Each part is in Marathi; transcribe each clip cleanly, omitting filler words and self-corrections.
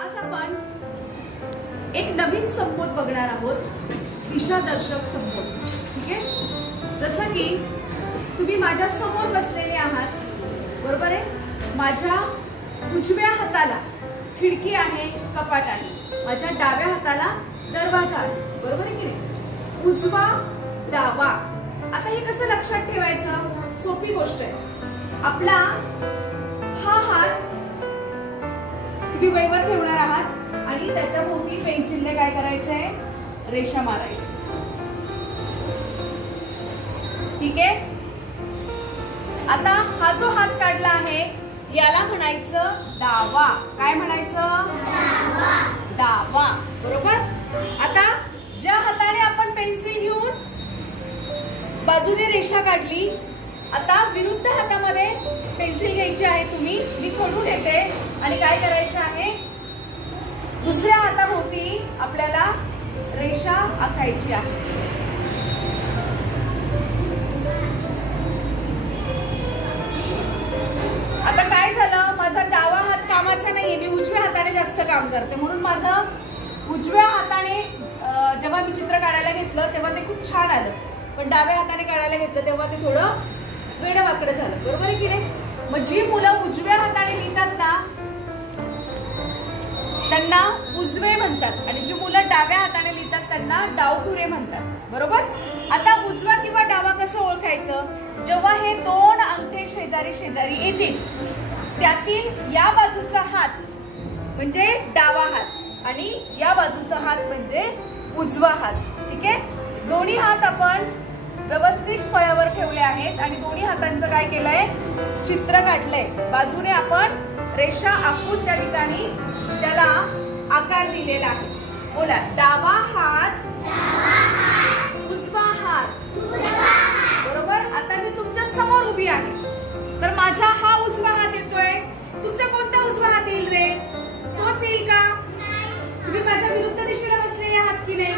आज आपण एक नवीन संबोध बघणार आहोत, दिशादर्शक संबोध. ठीक आहे. जसं की तुम्ही माझ्या समोर बसलेले आहात, बरोबर आहे. माझ्या उजव्या हाताला खिडकी आहे, कपाट आहे. माझ्या डाव्या हाताला दरवाजा आहे, बरोबर आहे की नाही. उजवा डावा. आता हे कसं लक्षात ठेवायचं? सोपी गोष्ट आहे. आपला हा हात तुम्ही वहीवर ठेवणार आहात आणि त्याच्या भोवती पेन्सिलने काय करायचंय? रेषा मारायची. ठीक आहे. आता हा जो हात काढला आहे याला म्हणायचं डावा. काय म्हणायचं? डावा. बरोबर. आता ज्या हाताने आपण पेन्सिल घेऊन बाजूने रेषा काढली, आता विरुद्ध हातामध्ये पेन्सिल घ्यायची आहे तुम्ही. मी खोडून येते आणि काय करायचं आहे? दुसऱ्या हाताभोवती आपल्याला रेषा आखायची आहे. आता काय झालं? माझा डावा हात कामाचा नाहीये, मी उजव्या हाताने जास्त काम करते, म्हणून माझा उजव्या हाताने जेव्हा मी चित्र काढायला घेतलं तेव्हा ते खूप छान आलं, पण डाव्या हाताने काढायला घेतलं तेव्हा ते थोडं वेडवाकडं झालं. बरोबर आहे की नाही. मग जी मुलं उजव्या हाताने लिहितात ना त्यांना उजवे म्हणतात, आणि जी मुलं डाव्या हाताने लिहितात त्यांना डावखुरे म्हणतात. बरोबर. आता उजवा किंवा डावा कसं ओळखायचं? जेव्हा हे दोन अंगठे शेजारी शेजारी येतील, त्यातील या बाजूचा हात म्हणजे डावा हात आणि या बाजूचा हात म्हणजे उजवा हात. ठीक आहे. दोन्ही हात आपण व्यवस्थित फळ्यावर ठेवले आहेत आणि दोन्ही हातांचं काय केलंय? चित्र काढलंय. बाजूने आपण रेषा आखून त्या ठिकाणी त्याला आकार दिलेला आहे. बोला. डावा हात, उजवा हात. बरोबर. आता मी तुमच्या समोर उभी आहे, तर माझा हा उजवा हात येतोय. तुमचा कोणता उजवा हात येईल रे? तोच येईल का? तुम्ही माझ्या विरुद्ध दिशेला बसलेले आहात की नाही?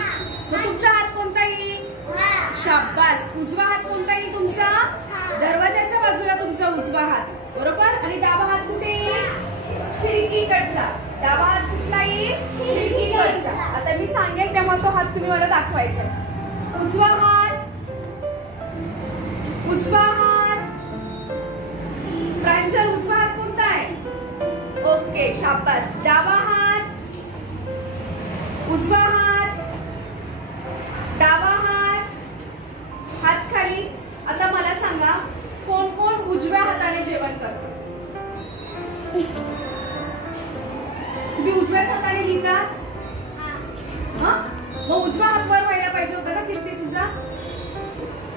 मग तुमचा हात कोणता येईल? शाबास. उजवा हात कोणता येईल तुमचा? दरवाजाच्या बाजूला तुमचा उजवा हात. बरोबर. आणि डावा हात कुठे येईल? खिडकीकडचा. डावा हात कुठला येईल? खिडकीकडचा. आता मी सांगेल तेव्हा तो हात तुम्ही मला दाखवायचा. उजवा हात, उजवा हात. प्रांजल, उजवा हात कोणता आहे? ओके, शाबास. डावा हात, उजवा हात, डावा हात, हात खाली. आता मला सांगा, कोण कोण उजव्या हाताने जेवण करतो? तुम्ही उजव्याच हाताने लिहिता? हा. मग उजवा हात वर व्हायला पाहिजे होता ना कीर्ती तुझा.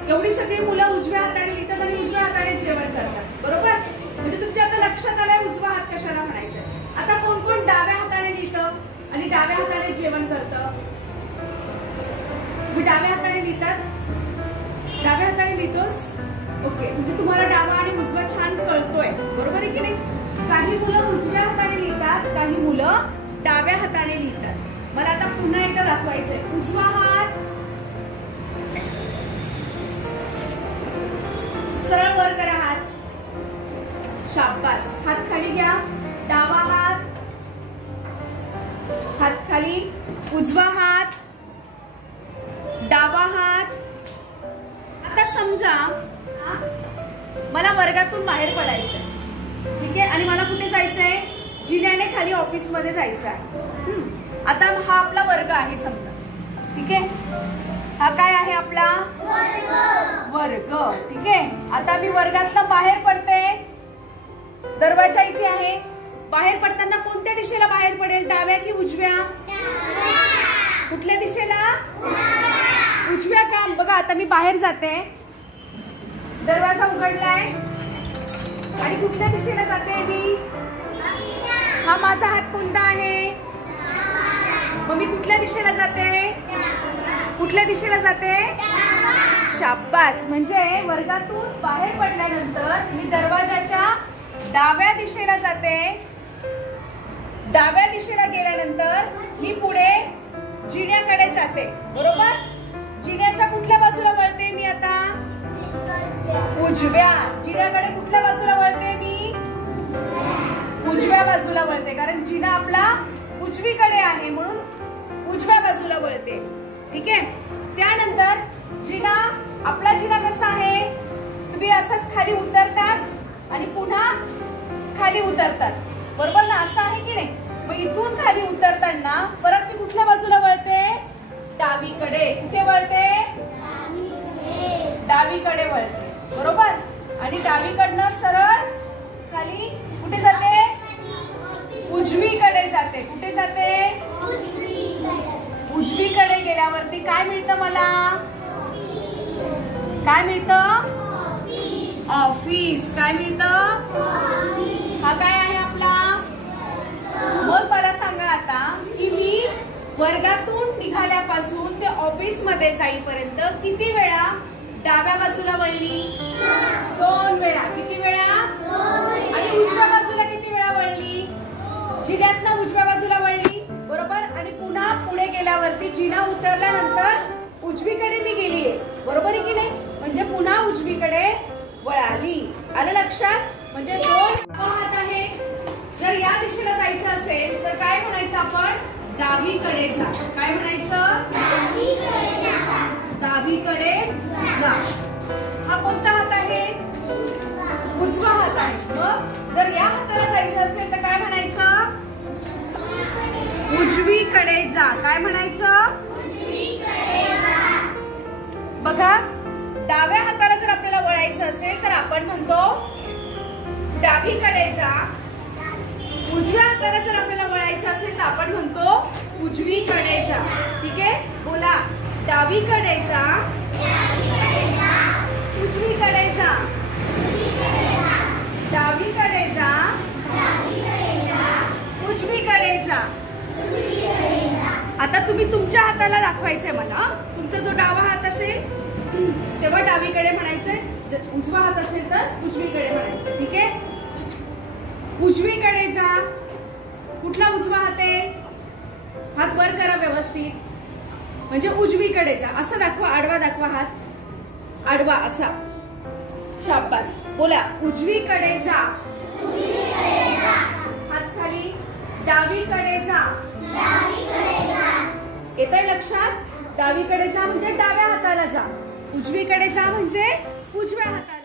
एवढी सगळी मुलं उजव्या हाताने लिहितात आणि उजव्या हाताने जेवण करतात. बरोबर. म्हणजे तुमच्या आता लक्षात आलंय उजवा हात कशाला म्हणायचं. आता कोण कोण डाव्या हाताने लिहितं आणि डाव्या हाताने जेवण करतं? तुम्ही डाव्या हाताने लिहितात? डाव्या हाताने लिहितोस? ओके. म्हणजे तुम्हाला डावा आणि उजवा छान कळतोय. बरोबर आहे की नाही. काही मुलं उजव्या हाताने लिहितात, काही मुलं डाव्या हाताने लिहितात. मला आता पुन्हा एकदा दाखवायचंय. उजवा हात सरळ वर करा. हात. शाबास. हात खाली घ्या. डावा हात, हात खाली. उजवा हात, डावा हात. आता समजा मला वर्गातून बाहेर पडायचंय. ठीक आहे. आणि मला कुठे जायचंय? जिन्याने खाली ऑफिस मध्ये जायचं आहे. आता हा आपला वर्ग आहे समजा. ठीक आहे. हा काय आहे आपला? वर्ग. ठीक आहे. आता मी वर्गातनं बाहेर पडते. दरवाजा इथे आहे. बाहेर पडताना कोणत्या दिशेला बाहेर पडेल? डाव्या की उजव्या? कुठल्या दिशेला? उजव्या का? बघा आता मी बाहेर जाते, दरवाजा उघडलाय आणि कुठल्या दिशेला जाते मी? हा माझा हात कोणता आहे? मग मी कुठल्या दिशेला जाते? कुठल्या दिशेला जाते? शाबास. म्हणजे वर्गातून बाहेर पडल्यानंतर मी दरवाजाच्या डाव्या दिशेला जाते. डाव्या दिशेला गेल्यानंतर मी पुढे जिन्याकडे जाते. बरोबर. जिन्याच्या कुठल्या बाजूला वळते मी आता? उजव्या. जिन्याकडे कुठल्या बाजूला वळते मी? उजव्या बाजूला वळते, कारण जिना आपला उजवीकडे आहे म्हणून उजव्या बाजूला वळते. ठीक आहे. त्यानंतर जिना, आपला जिना कसा आहे, तुम्ही असं खाली उतरतात आणि पुन्हा खाली उतरतात, बरोबर ना, असं आहे की नाही. मग इथून खाली उतरताना परत मी कुठल्या बाजूला वळते, डावीकडे. कुठे वळते, डावीकडे वळते, बरोबर. आणि डावीकडनं सरळ खाली कुठे जाते, उजवीकडे जाते. कुठे जाते, उजवीकडे गेल्यावरती काय मिळतं मला, काय मिळतं, ऑफिस. काय मिळतं, हा काय आहे आपला. मग मला सांगा आता की मी वर्गातून निघाल्यापासून ते ऑफिस मध्ये जाईपर्यंत किती वेळा डाव्या बाजूला वळली, 2 वेळा. किती वेळा, आणि उजव्या बाजूला किती वेळा वळली, जिन्यातनं उजव्या बाजूला वळली, बरोबर. आणि पुन्हा पुढे गेल्यावरती जिना उतरल्यानंतर उजवीकडे मी गेलीये, बरोबर आहे की नाही. म्हणजे पुन्हा उजवीकडे वळाली. आलं लक्षात. म्हणजे 2 हात आहे. जर या दिशेला जायचं असेल तर काय म्हणायचं आपण, डावीकडे जा. काय म्हणायचं, डावीकडे जा. हा कोणता हात आहे, उजवा हात आहे. मग जर या हाताला जायचं असेल तर काय म्हणायचं, उजवीकडे जा. काय म्हणायचं, बघा, डाव्या हाताला जर आपल्याला वळायचं असेल तर आपण म्हणतो डावीकडे जा. उजव्या हाताला जर आपल्याला वळायचं असेल तर आपण म्हणतो उजवीकडे जा. ठीक आहे, बोला, डावीकडे जा, उजवीकडे जा, डावीकडे जा, उजवीकडे जा. आता तुम्ही तुमच्या हाताला दाखवायचंय मला. तुमचा जो डावा हात असेल तेव्हा डावीकडे म्हणायचंय, उजवा हात असेल तर उजवीकडे म्हणायचं. ठीक आहे. उजवीकडे जा. कुठला उजवा हात आहे, हात वर करा व्यवस्थित, म्हणजे उजवीकडे जा. असं दाखवा, आडवा दाखवा हात, आडवा असा. शाबास. बोला, उजवीकडे जा. हात खाली, डावीकडे जा. येतंय लक्षात. डावीकडे जा म्हणजे डाव्या हाताला जा, उजवीकडे जा म्हणजे उजव्या हाताला.